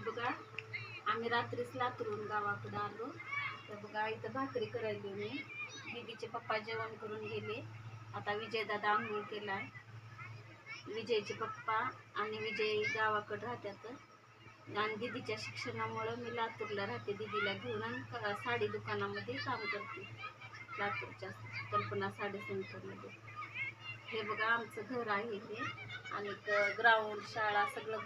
बघा आम्ही रात्रीच लातूरून गावाकडे आलो. तर बघा इथं भाकरी करायली मी. दीदीचे पप्पा जेवण करून गेले. आता विजय दादा आंघोळ केलाय. विजयचे पप्पा आणि विजय गावाकडे राहतात आणि दीदीच्या शिक्षणामुळे मी लातूरला राहते. दीदीला घेऊन आणि साडी दुकानामध्ये काम करते लातूरच्या कल्पना साडी सेंटरमध्ये. हे बघा आमचं घर आहे हे आणि ग्राउंड शाळा सगळं